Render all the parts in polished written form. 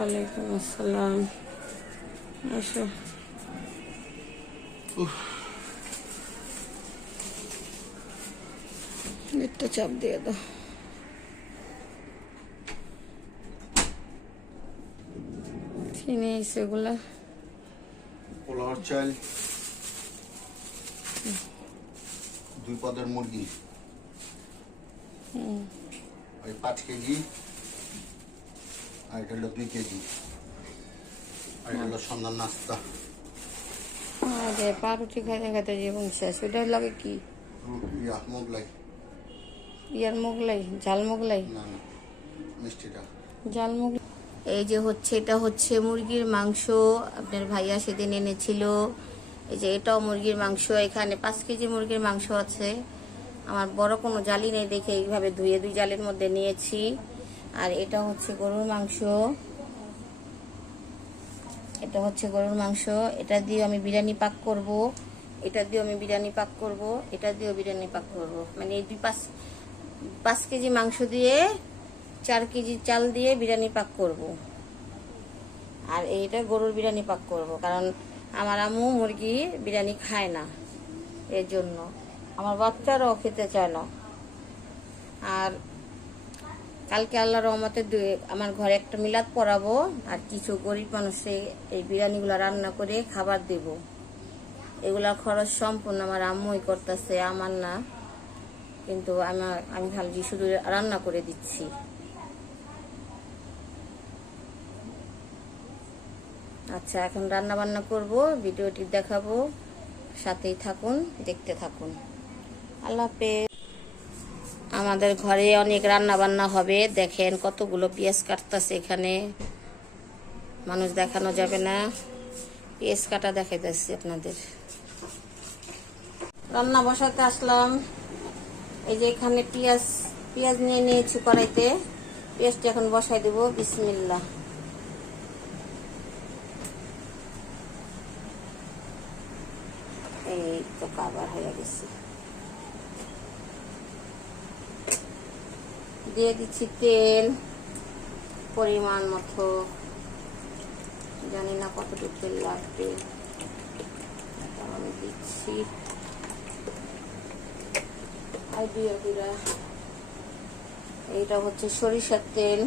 ওয়ালাইকুম আসসালাম। আসো। একটা চাপ দিয়ে দাও। চিনি সেগুলা পোলাওয়ার চাল, 2 পদের মুরগি, ওই 5 কেজি, আর এটা হলো 2 কেজি, আর এটা হলো সন্ধ্যার নাস্তা। আরে পাউরুটি খাইতে খাইতে জীবন শেষ। ওইটার লাগে কি? মোগলাই। ইয়ার মোগলাই, ঝাল মোগলাই, না না, মিষ্টিটা ঝাল মোগলাই। এই যে হচ্ছে, এটা হচ্ছে মুরগির মাংস। আপনার ভাইয়া সেদিন এনেছিল। এই যে এটাও মুরগির মাংস। এখানে 5 কেজি মুরগির মাংস আছে। আমার বড় কোনো জালি নেই দেখে এইভাবে ধুয়ে 2 জালের মধ্যে নিয়েছি। আর এটা হচ্ছে গরুর মাংস। এটা হচ্ছে গরুর মাংস। এটা দিয়ে আমি বিরিয়ানি পাক করব। এটা দিয়ে আমি বিরিয়ানি পাক করব। এটা দিয়েও বিরিয়ানি পাক করব। মানে এই 5 কেজি মাংস দিয়ে 4 কেজি চাল দিয়ে বিরিয়ানি পাক করব। আর এইটা গরুর বিরিয়ানি পাক করব, কারণ আমার আম্মু মুরগি বিরিয়ানি খায় না, এর জন্য। আমার বাচ্চারাও খেতে চায় না। আর কালকে আল্লাহর রহমতে আমার ঘরে একটা মিলাদ পড়াবো, আর কিছু গরিব মানুষে এই বিরিয়ানিগুলো রান্না করে খাবার দেব। এগুলা খরচ সম্পূর্ণ আমার আম্মুই করতেছে, আমার না। কিন্তু আমি খালি শুধু রান্না করে দিচ্ছি। আচ্ছা, এখন রান্না বান্না করব, ভিডিওটি দেখাবো, সাথেই থাকুন, দেখতে থাকুন। আল্লাহ হাফেজ। আমাদের ঘরে অনেক রান্না বান্না হবে। দেখেন কতগুলো পেঁয়াজ কাটতেছে এখানে। মানুষ দেখানো যাবে না, পেঁয়াজ কাটা দেখাইতেছি আপনাদের। রান্না বসাতে আসলাম। এই যে এখানে পেঁয়াজ নিয়ে নিয়েছি কড়াইতে। পেঁয়াজটা এখন বসাই দেব। বিসমিল্লাহ। এই তো কাবার হয়ে গেছে। দিয়ে দিচ্ছি তেল পরিমাণ মতো। জানি না কতটুকু তেল লাগবে, আমি দিচ্ছি। এইটা হচ্ছে সরিষার তেল।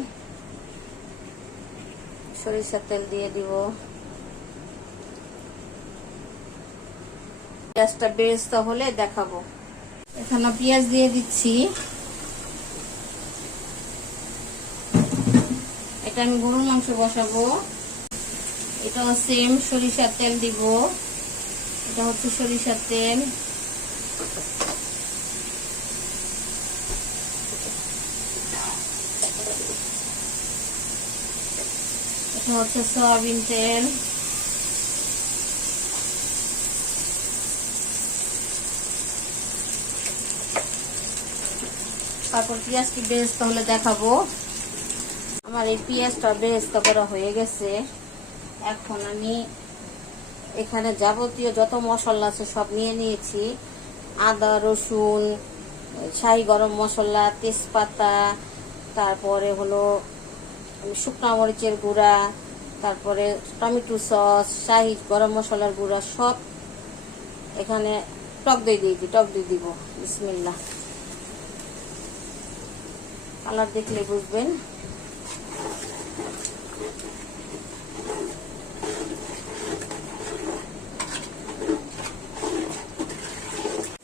সরিষার তেল দিয়ে দিব। পেঁয়াজটা বেরেস্তা হলে দেখাবো। এখানে পেঁয়াজ দিয়ে দিচ্ছি। এটা আমি গরুর মাংস বসাবো। এটাও সেম সরিষার তেল দিব। এটা হচ্ছে সরিষার তেল। এটা হচ্ছে সয়াবিন তেল। তারপর পেঁয়াজটি বেরেস্তা হলে দেখাবো। আমার এই পেঁয়াজটা বেরেস্তা করা হয়ে গেছে। এখন আমি এখানে যাবতীয় যত মশলা আছে সব নিয়ে নিয়েছি। আদা, রসুন, শাহি গরম মশলা, তেজপাতা, তারপরে হলো শুকনো মরিচের গুঁড়া, তারপরে টমেটো সস, শাহি গরম মশলার গুঁড়া, সব এখানে। টক দই দিব। বিসমিল্লাহ। কালার দেখলে বুঝবেন।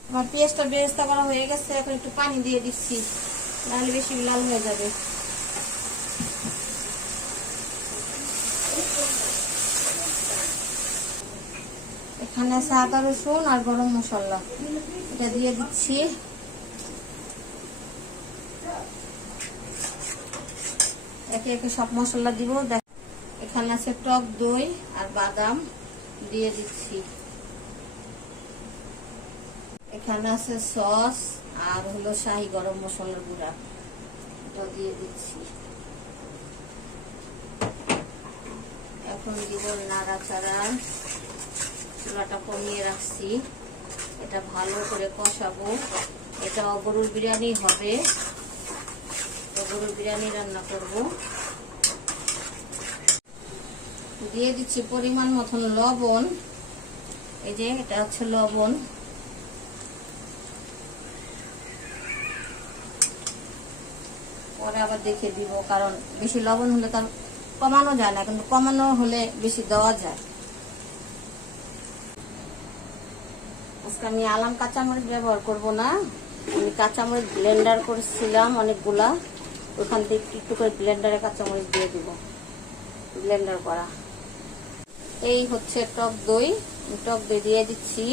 আমার পেঁয়াজটা বেরেস্তা করা হয়ে গেছে। এখন একটু পানি দিয়ে দিচ্ছি, নাহলে বেশি লাল হয়ে যাবে। এখানে আছে আদা, রসুন আর গরম মশলা। এটা দিয়ে দিচ্ছি। একে একে সব মশলা দিব। এখানে আছে টক দই আর বাদাম, দিয়ে দিচ্ছি। এখানে আছে সস আর হলো শাহি গরম মশলার গুঁড়া, এটা দিয়ে দিচ্ছি। এখন দিব নাড়াচাড়া। চুলাটা কমিয়ে রাখছি। এটা ভালো করে কষাবো। এটা গরুর বিরিয়ানি হবে। গরুর বিরিয়ানি রান্না করব। দিয়ে দিচ্ছি পরিমাণ মতন লবণ। এই যে এটা হচ্ছে লবণ। পরে আবার দেখে দিব, কারণ বেশি লবণ হলে তার কমানো যায় না, কিন্তু কমানো হলে বেশি দেওয়া যায়। আজকে আমি আলাম কাঁচামরিচ ব্যবহার করব না, আমি কাঁচামরিচ ব্লেন্ডার করেছিলাম অনেকগুলা, ওখান থেকে একটু একটু করে ব্লেন্ডারে কাঁচামরিচ দিয়ে দিব, ব্লেন্ডার করা। এই হচ্ছে টক দই, টক দই দিয়ে দিচ্ছি,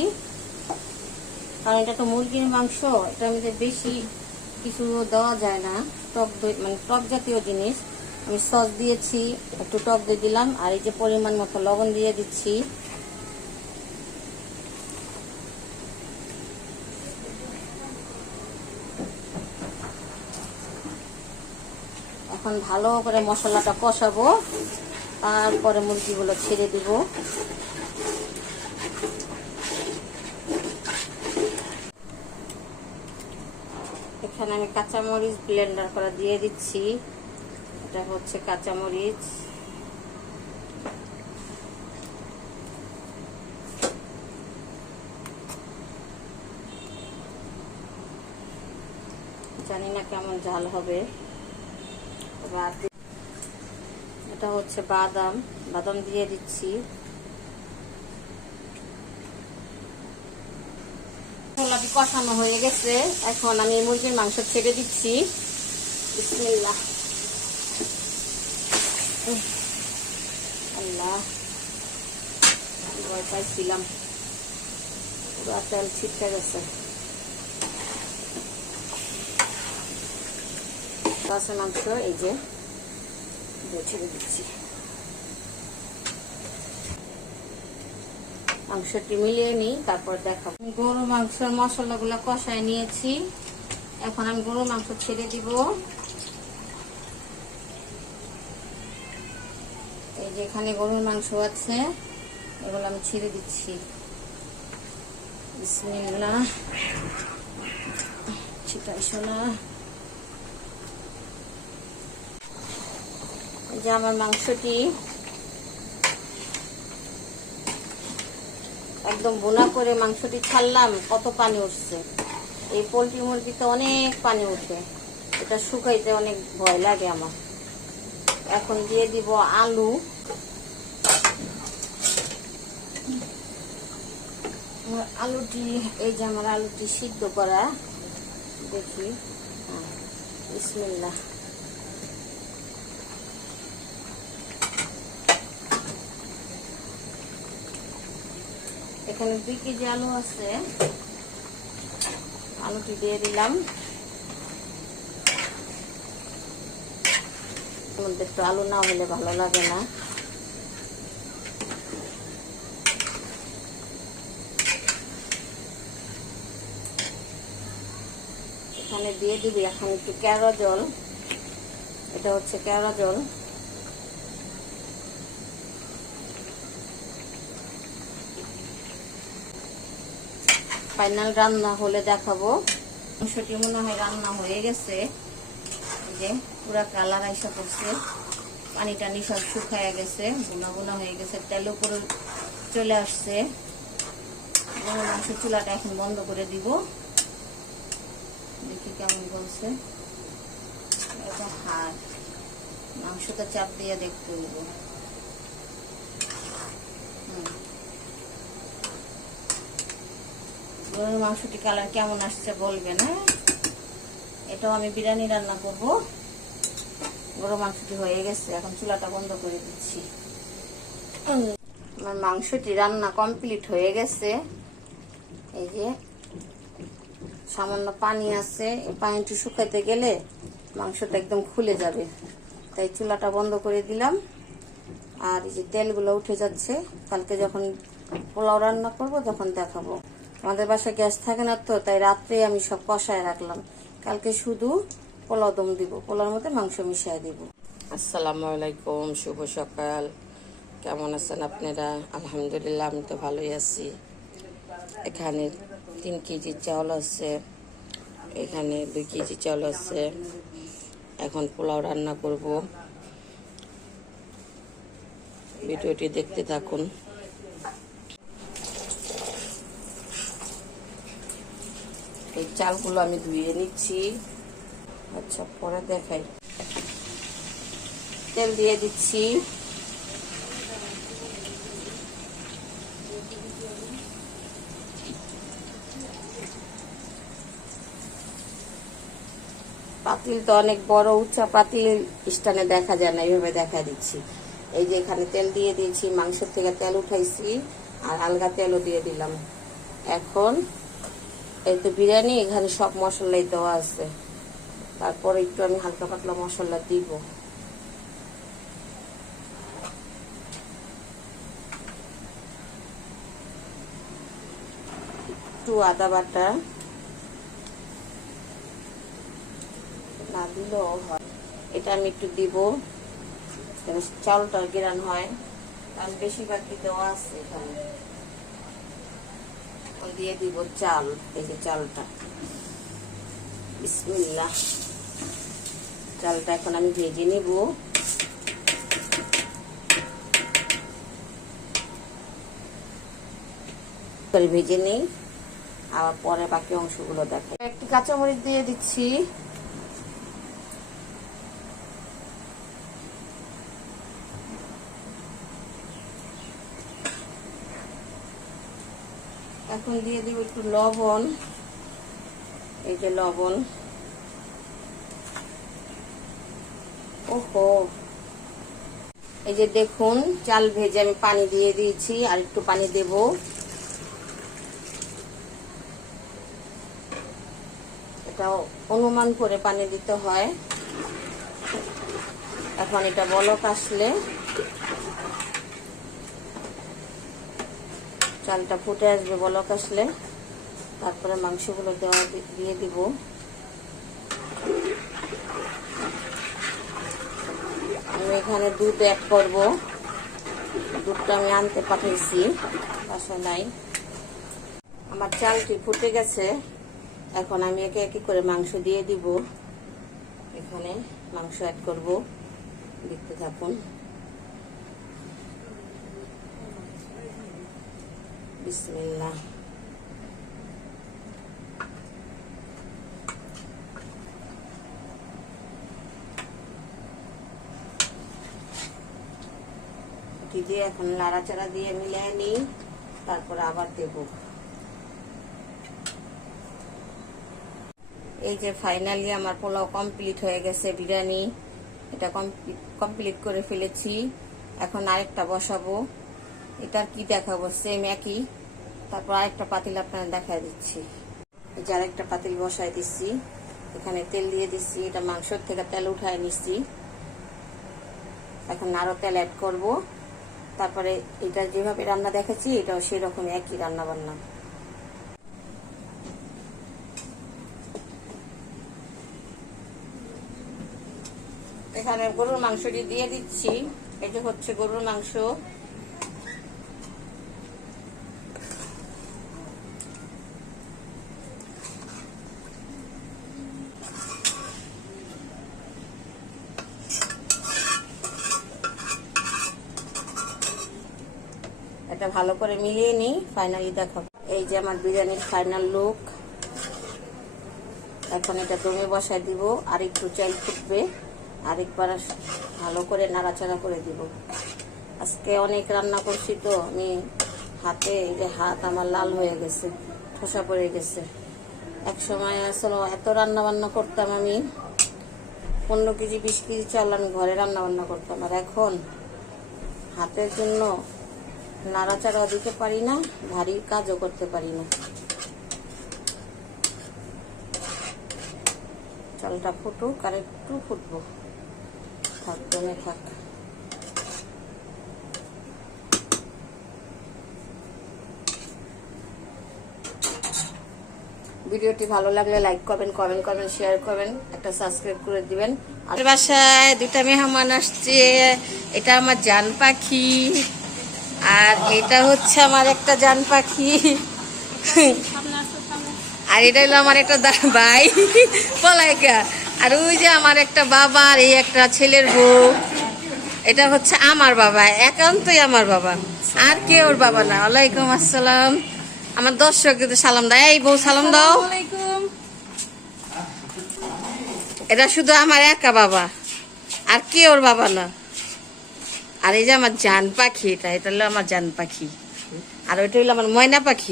কারণ এটা তো মুরগির মাংস, এটার মধ্যে বেশি কিছু দেওয়া যায় না। টক দই মানে টক জাতীয় জিনিস। আমি সস দিয়েছি, একটু টক দই দিলাম, আর এই যে পরিমাণ মতো লবণ দিয়ে দিচ্ছি। এখন ভালো করে মশলাটা কষাবো, তারপরে মুরগিগুলো ছেড়ে দিব। এখানে আমি কাঁচামরিচ ব্লেন্ডার করা দিয়ে দিচ্ছি, এটা হচ্ছে কাঁচামরিচ। জানি না কেমন ঝাল হবে। এটা হচ্ছে বাদাম, বাদাম দিয়ে দিচ্ছি। মশলাটি কষানো হয়ে গেছে, এখন আমি মুরগির মাংস ছেড়ে দিচ্ছি। বিসমিল্লাহ। আল্লাহ, ভয় পাইছিলাম, পুরো তেল ছিটকে গেছে। কাঁচা মাংস এই যে ছেড়ে দিচ্ছি। মাংসটি মিলিয়ে নিই, তারপর দেখাবো। গরু মাংসের মশলাগুলো কষায় নিয়েছি, এখন আমি গরু মাংস ছেড়ে দিব। এই যে এখানে গরুর মাংস আছে, এগুলো আমি ছেড়ে দিচ্ছি। বিসমিল্লাহ। ছিটাইছো না। এই যে আমার মাংসটি একদম বোনা করে মাংসটি ছাড়লাম, কত পানি উঠছে। এই পোলট্রি মুরগিতে অনেক পানি উঠে, এটা শুকাইতে অনেক ভয় লাগে আমার। এখন দিয়ে দিব আলু। আলুটি এই যে আমার আলুটি সিদ্ধ করা, দেখি। বিসমিল্লাহ। এখানে 2 কেজি আলু আছে, আলুটি দিয়ে দিলাম। মধ্যে একটু আলু না হলে ভালো লাগে না। এখানে দিয়ে দিবি এখন একটু কেওড়া জল, এটা হচ্ছে কেওড়া জল। ফাইনাল রান্না হলে দেখাবো। মাংসটি মনে হয় রান্না হয়ে গেছে, এই যে পুরা কালার আইসা পড়ছে, পানি টানি সব শুকায় গেছে, বোনা বোনা হয়ে গেছে, তেল উপরে চলে আসছে। মাংস চুলাটা এখন বন্ধ করে দিব, দেখি কেমন বলছে। এটা হাড়, মাংসটা চাপ দিয়ে দেখতে হইব। গরুর মাংসটি কালার কেমন আসছে বলবেন। হ্যাঁ, এটাও আমি বিরিয়ানি রান্না করব। গরুর মাংসটি হয়ে গেছে, এখন চুলাটা বন্ধ করে দিচ্ছি। আমার মাংসটি রান্না কমপ্লিট হয়ে গেছে। এই যে সামান্য পানি আছে, এই পানিটি শুকাইতে গেলে মাংসটা একদম খুলে যাবে, তাই চুলাটা বন্ধ করে দিলাম। আর এই যে তেলগুলো উঠে যাচ্ছে, কালকে যখন পোলাও রান্না করব তখন দেখাবো। আমাদের বাসায় গ্যাস থাকে না তো, তাই রাত্রে আমি সব কষায় রাখলাম, কালকে শুধু পোলাও দম দিব, পোলাওর মধ্যে মাংস মিশিয়ে দিব। আসসালামু আলাইকুম, শুভ সকাল। কেমন আছেন আপনারা? আলহামদুলিল্লাহ, আমি তো ভালোই আছি। এখানে 3 কেজি চাউল আছে, এখানে 2 কেজি চাউল আছে। এখন পোলাও রান্না করব। ভিডিওটি দেখতে থাকুন। এই চালগুলো আমি ধুয়ে নিচ্ছি। আচ্ছা, পরে দেখাই। তেল দিয়ে দিচ্ছি। পাতিল তো অনেক বড়, উঁচা পাতিল, স্ট্যান্ডে দেখা যায় না, এইভাবে দেখা দিচ্ছি। এই যে এখানে তেল দিয়ে দিয়েছি, মাংসের থেকে তেল উঠাইছি, আর আলগা তেলও দিয়ে দিলাম। এখন এই তো বিরিয়ানি, এখানে সব মশলাই দেওয়া আছে। তারপরে একটু আমি হালকা পাতলা মশলা দিব। একটু আদা বাটা, না দিলেও হয়, এটা আমি একটু দিব, চালটা গিরান হয়, কারণ বেশিরভাগ দেওয়া আছে এখানে। দিয়ে দিব চাল, এই যে চালটা, বিসমিল্লাহ। চালটা এখন আমি ভেজে নেব। ভেজে নেই, আবার পরে বাকি অংশগুলো দেখাই। একটি কাঁচামরিচ দিয়ে দিচ্ছি। এখন দিয়ে দিব একটু লবণ, এই যে লবণ। ওহো, এই যে দেখুন, চাল ভেজে আমি পানি দিয়ে দিয়েছি, আর একটু পানি দেব। এটা অনুমান করে পানি দিতে হয়। এখন এটা বলক আসলে, চালটা ফুটে আসবে, বলক আসলে তারপরে মাংসগুলো দিয়ে দিব। আমি এখানে দুধ অ্যাড করব। দুধটা আমি আনতে পাঠাইছি, বাসায় নাই। আমার চালটি ফুটে গেছে। এখন আমি একে একে করে মাংস দিয়ে দিব। এখানে মাংস অ্যাড করব, দেখতে থাকুন। বিসমিল্লাহ। দিয়ে এখন নাড়াচাড়া দিয়ে মিলিয়ে নিই, তারপর আবার দেব। এই যে ফাইনালি আমার পোলাও কমপ্লিট হয়ে গেছে, বিরিয়ানি এটা কমপ্লিট করে ফেলেছি। এখন আরেকটা বসাবো। এটা কি দেখাবো, সেম একই। তারপর আরেকটা পাতিল আপনারা দেখাই দিচ্ছি। এই যে আরেকটা পাতিল বসাই দিচ্ছি, এখানে তেল দিয়ে দিচ্ছি। এটা মাংসের থেকে তেল উঠায় নিচ্ছি। এখন আরো তেল অ্যাড করব। তারপরে এটা যেভাবে রান্না দেখাচ্ছি, এটাও সেরকম একই রান্না বান্না। এখানে গরুর মাংসটি দিয়ে দিচ্ছি। এটা হচ্ছে গরুর মাংস। এটা ভালো করে মিলিয়ে নিই, ফাইনালি দেখো। এই যে আমার বিরিয়ানির ফাইনাল লুক। এখন এটা দমে বসায় দিব, আর একটু চাল ফুটবে, আরেকবার ভালো করে নাড়াচাড়া করে দিব। আজকে অনেক রান্না করছি তো আমি, হাতে এই যে হাত আমার লাল হয়ে গেছে, ঠোসা পড়ে গেছে। এক সময় আসলে এত রান্না বান্না করতাম আমি, 15 কেজি 20 কেজি চাল আমি ঘরে রান্না বান্না করতাম। আর এখন হাতের জন্য নাড়াচাড়া দিতে পারি না, ভারী কাজও করতে পারি না। চালটা ফুটুক, আর একটু ফুটবো, থাক দমে থাক। ভিডিওটি ভালো লাগলে লাইক করবেন, কমেন্ট করবেন, শেয়ার করবেন, একটা সাবস্ক্রাইব করে দিবেন। আর বাসায় দুটা মেহমান আসছে। এটা আমার জান পাখি, আর এটা হচ্ছে আমার একটা জান পাখি, আর এটা হলো আমার একটা ভাই পলাইকা, আর ওই যে আমার একটা বাবা, আর এই একটা ছেলের বউ। এটা হচ্ছে আমার বাবা, একান্তই আমার বাবা, আর কে ওর বাবা না। ওয়ালাইকুম আসসালাম। আমার দর্শকদের সালাম দাও। এই বউ সালাম দাও। এটা শুধু আমার একা বাবা, আর কে ওর বাবা না। আর এই যে আমার জান পাখি, এটা হলো আমার জান পাখি, আর ওইটা হইলো আমার ময়না পাখি।